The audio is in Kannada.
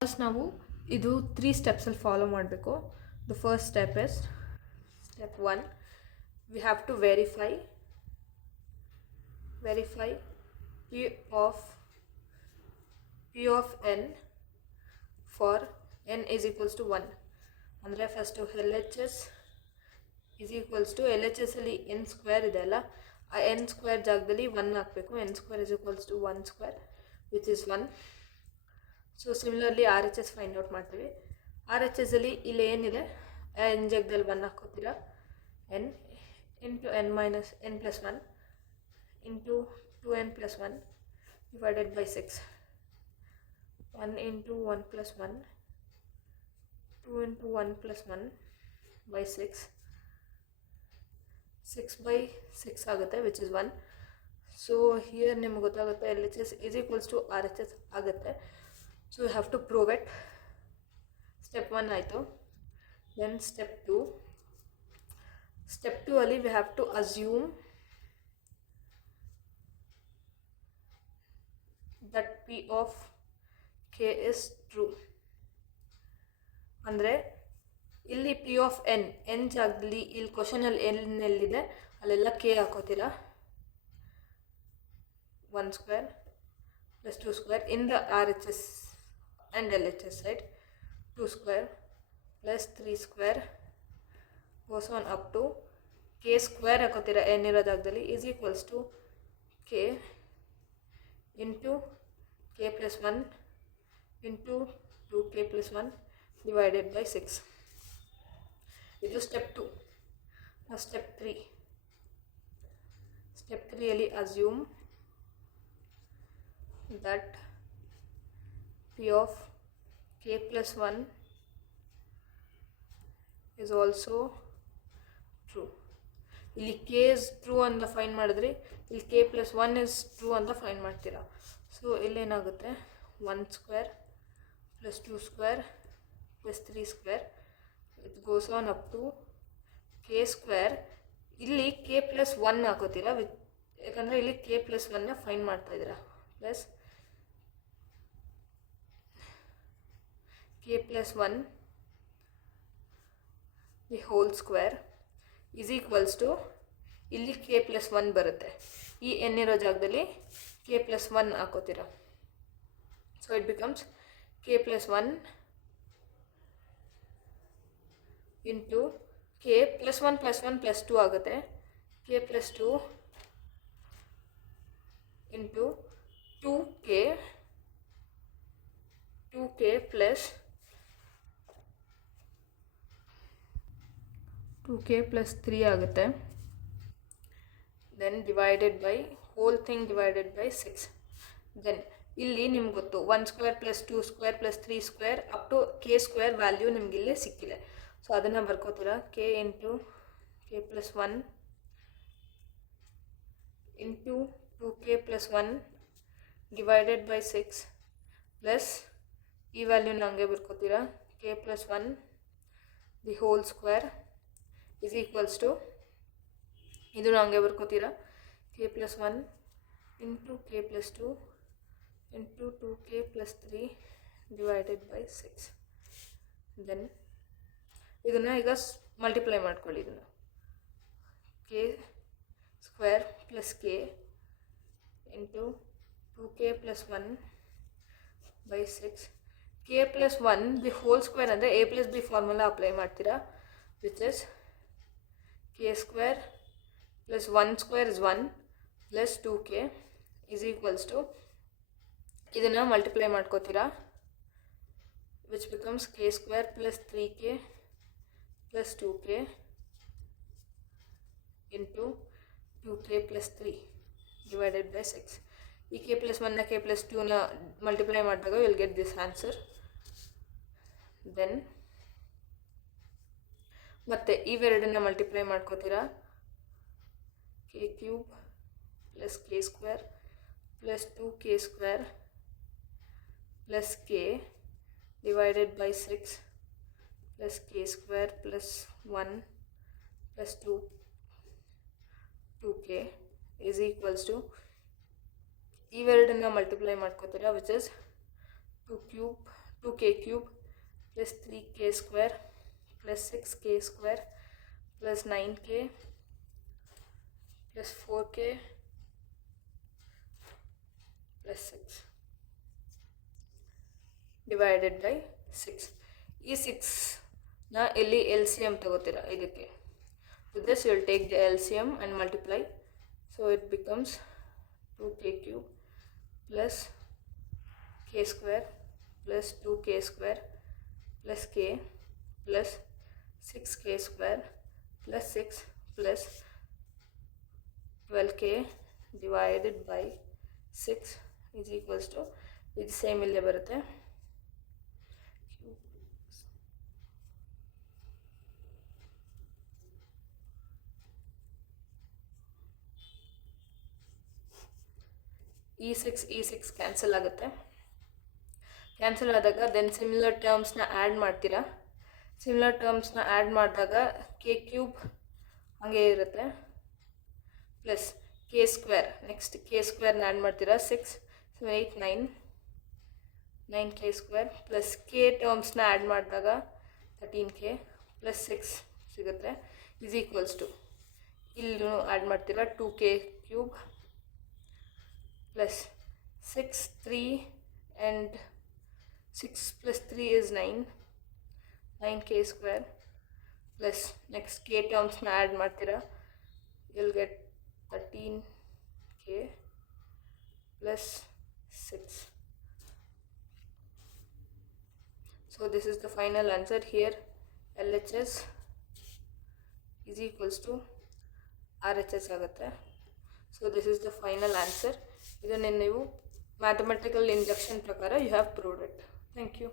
ಫಸ್ಟ್ ನಾವು ಇದು 3 ಸ್ಟೆಪ್ಸಲ್ಲಿ ಫಾಲೋ ಮಾಡಬೇಕು. The first step is step 1. We have to verify p of n for n is equals to 1. ಅಂದರೆ first LHS is equals to LHS ಅಲ್ಲಿ n ಸ್ಕ್ವೇರ್ ಇದೆ ಅಲ್ಲ, ಆ n ಸ್ಕ್ವೇರ್ ಜಾಗದಲ್ಲಿ 1 ಹಾಕಬೇಕು. n square is equals to 1 square which is 1. So similarly RHS find out ಮಾಡ್ತೀವಿ. RHS ಅಲ್ಲಿ ಇಲ್ಲಿ ಏನಿದೆ n ಜಾಗದಲ್ಲಿ 1 ಹಾಕೋತೀರಾ. n into n minus n plus 1 into 2n plus 1 divided by 6. 1 into 1 plus 1, 2 into 1 plus 1 by 6. 6 by 6 ಆಗುತ್ತೆ which is 1. ಸೊ ಹಿಯರ್ ನಿಮ್ಗೆ ಗೊತ್ತಾಗುತ್ತೆ LHS is equals to RHS ಆಗುತ್ತೆ. So you have to prove it. Step 1 ಆಯಿತು. Then step 2. ಸ್ಟೆಪ್ 2 ಅಲ್ಲಿ we have to assume that p of k is true. ಅಂದರೆ ಇಲ್ಲಿ p of n ಜಾಗದಲ್ಲಿ ಇಲ್ಲಿ ಕ್ವಶನಲ್ಲಿ n ಎಲ್ಲಿದೆ ಅಲ್ಲೆಲ್ಲ k ಹಾಕೋತೀರಾ. 1 square plus 2 square in the RHS and LHS side. 2 square plus 3 square goes on up to k square ಹಾಕೋತೀರಾ n ಇರೋ ಜಾಗದಲ್ಲಿ is equals to k into k plus 1 into 2k plus 1 divided by 6. ಇದು ಸ್ಟೆಪ್ 2. now step 3. ಸ್ಟೆಪ್ 3 ಅಲ್ಲಿ assume that p of k plus 1 is also true. ಇಲ್ಲಿ k is true ಅಂತ ಫೈಂಡ್ ಮಾಡಿದ್ರಿ, ಇಲ್ಲಿ k plus 1 is true ಅಂತ ಫೈಂಡ್ ಮಾಡ್ತೀರಾ. ಸೊ ಇಲ್ಲೇನಾಗುತ್ತೆ 1 square plus 2 square plus 3 square it goes on up to k square. ಇಲ್ಲಿ k plus 1 ಹಾಕೋತೀರಾ ಯಾಕಂದರೆ ಇಲ್ಲಿ k plus 1ನ ಫೈಂಡ್ ಮಾಡ್ತಾ ಇದ್ದೀರಾ. Plus k plus 1 the whole square is equals to ಇಲ್ಲಿ k plus 1 ಬರುತ್ತೆ. ಈ n ಇರೋ ಜಾಗದಲ್ಲಿ k plus 1 ಹಾಕೋತೀರಾ. So it becomes k plus 1 into k plus 1 plus 1 plus 2 ಆಗುತ್ತೆ. k plus 2 into 2k plus 2k plus 3 ಆಗುತ್ತೆ. Then divided by whole thing divided by 6. Then ಇಲ್ಲಿ ನಿಮ್ಗೆ ಗೊತ್ತು 1 square plus 2 square plus 3 square up to k square value ನಿಮ್ಗೆ ಇಲ್ಲೇ ಸಿಕ್ಕಿದೆ. ಸೊ ಅದನ್ನು ಬರ್ಕೋತೀರಾ. k into k plus 1 into 2k plus 1 divided by 6 plus ಈ ವ್ಯಾಲ್ಯೂನ ಹಂಗೆ ಬರ್ಕೋತೀರಾ. k plus 1 the whole square is equals to ಇದನ್ನು ಹಂಗೆ ಬರ್ಕೋತೀರಾ. k plus 1 into k plus 2 into 2k plus 3 divided by 6. Then ಇದನ್ನು ಈಗ ಮಲ್ಟಿಪ್ಲೈ ಮಾಡ್ಕೊಳ್ಳಿ. ಇದನ್ನು k square plus k into 2k plus 1 by 6. k plus 1 the whole square ಅಂದರೆ a plus B formula apply ಮಾಡ್ತೀರಾ which is k square plus 1 square is 1 plus 2k is equals to ಇದನ್ನು ಮಲ್ಟಿಪ್ಲೈ ಮಾಡ್ಕೋತೀರಾ which becomes k square plus 3k plus 2k into 2k plus 3 divided by 6. ಈ k plus 1ನ k plus 2ನ ಮಲ್ಟಿಪ್ಲೈ ಮಾಡಿದಾಗ will get this answer. Then ಮತ್ತೆ ಇವೆರಡನ್ನ ಮಲ್ಟಿಪ್ಲೈ ಮಾಡ್ಕೋತೀರಾ. k cube plus k square plus 2k square plus k divided by 6 plus k square plus 1 plus 2k is equals to ಇವೆರಡನ್ನ ಮಲ್ಟಿಪ್ಲೈ ಮಾಡ್ಕೋತೀರಾ, which is 2k cube plus 3k square plus 6k square plus 9k plus 4k plus 6 divided by 6. ಈ 6ನ ಇಲ್ಲಿ LCM ತಗೋತೀರಾ ಇದಕ್ಕೆ. With this you will take the LCM and multiply. So it becomes 2k cube plus k square plus 2k square plus k plus 6k square plus 6 plus 12k divided by 6 is equals to, ಇದು ಸೇಮ್ ಇಲ್ಲೇ ಬರುತ್ತೆ, ಈ 6 ಕ್ಯಾನ್ಸಲ್ ಆಗುತ್ತೆ. ಕ್ಯಾನ್ಸಲ್ ಆದಾಗ ದೆನ್ ಸಿಮಿಲರ್ ಟರ್ಮ್ಸ್ನ ಆ್ಯಡ್ ಮಾಡ್ತೀರಾ. ಸಿಮಿಲರ್ ಟರ್ಮ್ಸ್ನ ಆ್ಯಡ್ ಮಾಡಿದಾಗ ಕೆ ಕ್ಯೂಬ್ ಹಾಗೆ ಇರುತ್ತೆ plus K square, next K ಸ್ಕ್ವೇರ್ನ ಆ್ಯಡ್ ಮಾಡ್ತೀರಾ. 6 7 8 9 ಕೆ ಸ್ಕ್ವೇರ್ ಪ್ಲಸ್ ಕೆ ಟರ್ಮ್ಸ್ನ ಆ್ಯಡ್ ಮಾಡಿದಾಗ 13k ಪ್ಲಸ್ 6 ಸಿಗುತ್ತೆ ಈಸ್ ಈಕ್ವಲ್ಸ್ ಟು, ಇಲ್ಲೂ ಆ್ಯಡ್ ಮಾಡ್ತೀರಾ 2k cube plus 6 3 and 6 plus 3 is 9k square plus next k terms na add martira, you'll get 13k plus 6. So this is the final answer. Here LHS is equals to RHS ಆಗುತ್ತೆ. So this is the final answer. ಇದನ್ನು ನೀವು ಮ್ಯಾಥಮೆಟಿಕಲ್ ಇಂಜೆಕ್ಷನ್ ಪ್ರಕಾರ you have proved it. Thank you.